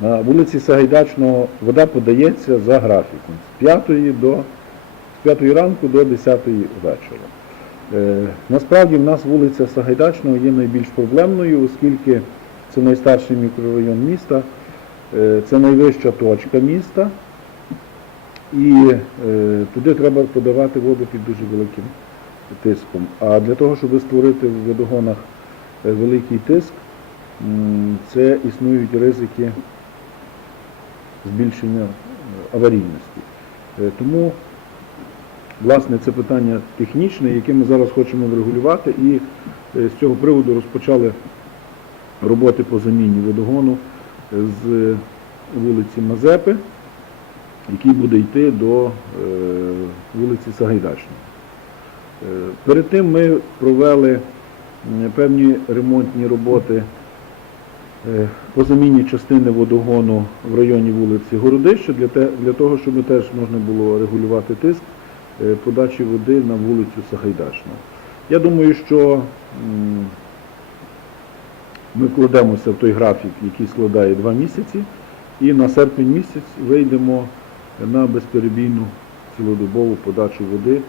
На вулиці Сагайдачного вода подається за графіком з 5 до з 5 ранку до 10 вечора. Е, Насправді в нас вулиця Сагайдачного є найбільш проблемною, оскільки це найстарший мікрорайон міста, е, це найвища точка міста, і е, туди треба подавати воду під дуже великим тиском. А для того, щоб створити в водогонах е, великий тиск, це існують ризики збільшення е, аварійності. Е, Тому, власне, це питання технічне, яке ми зараз хочемо врегулювати, і е, з цього приводу розпочали роботи по заміні водогону з вулиці Мазепи, який буде йти до вулиці Сагайдачної. Перед тим ми провели певні ремонтні роботи по заміні частини водогону в районі вулиці Городища для, того, щоб теж можна було регулювати тиск е, подачі води на вулицю Сагайдачну. Я думаю, що ми вкладемося в той графік, який складає два місяці, і на серпень місяць вийдемо на безперебійну цілодобову подачу води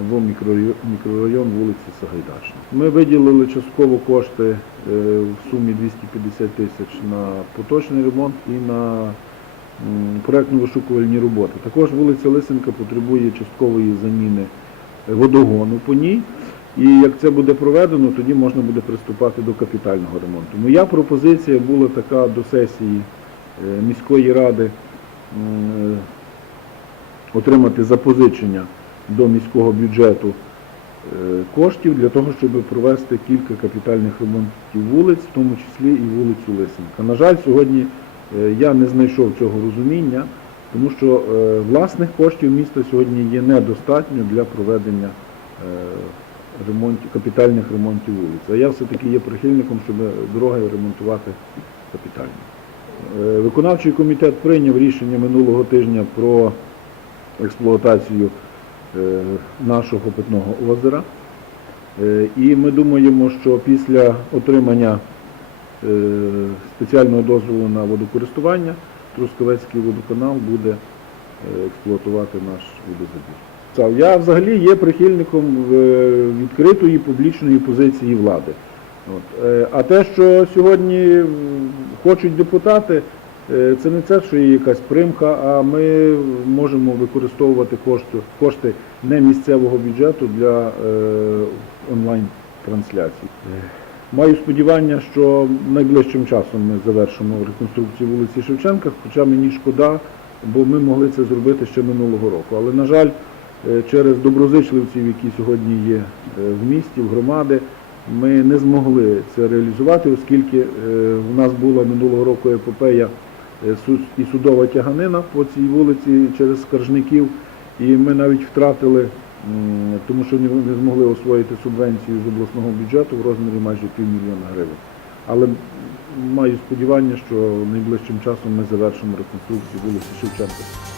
в мікрорайон, вулиці Сагайдачна. Ми виділили частково кошти е, в сумі 250 тисяч на поточний ремонт і на м, проектно-вишукувальні роботи. Також вулиця Лисенка потребує часткової заміни водогону по ній. І як це буде проведено, тоді можна буде приступати до капітального ремонту. Моя пропозиція була така до сесії е, міської ради е, отримати запозичення до міського бюджету е, коштів для того, щоб провести кілька капітальних ремонтів вулиць, в тому числі і вулицю Лисенка. На жаль, сьогодні е, я не знайшов цього розуміння, тому що е, власних коштів міста сьогодні є недостатньо для проведення капітальних ремонтів вулиць. А я все-таки є прихильником, щоб дороги ремонтувати капітально. Виконавчий комітет прийняв рішення минулого тижня про експлуатацію нашого питного озера. Е, І ми думаємо, що після отримання е, спеціального дозволу на водокористування Трускавецький водоканал буде е, експлуатувати наш водозабір. Я взагалі є прихильником е, відкритої публічної позиції влади. От. е, А те, що сьогодні хочуть депутати, е, це не це, що є якась примха, а ми можемо використовувати кошти, кошти не місцевого бюджету для е, онлайн-трансляцій. Маю сподівання, що найближчим часом ми завершимо реконструкцію вулиці Шевченка, хоча мені шкода, бо ми могли це зробити ще минулого року. Але, на жаль, е, через доброзичливців, які сьогодні є е, в місті, в громади, ми не змогли це реалізувати, оскільки е, у нас була минулого року епопея е, і судова тяганина по цій вулиці через скаржників, і ми навіть втратили, тому що не не змогли освоїти субвенцію з обласного бюджету в розмірі майже півмільйона гривень. Але маю сподівання, що найближчим часом ми завершимо реконструкцію вулиці Шевченка.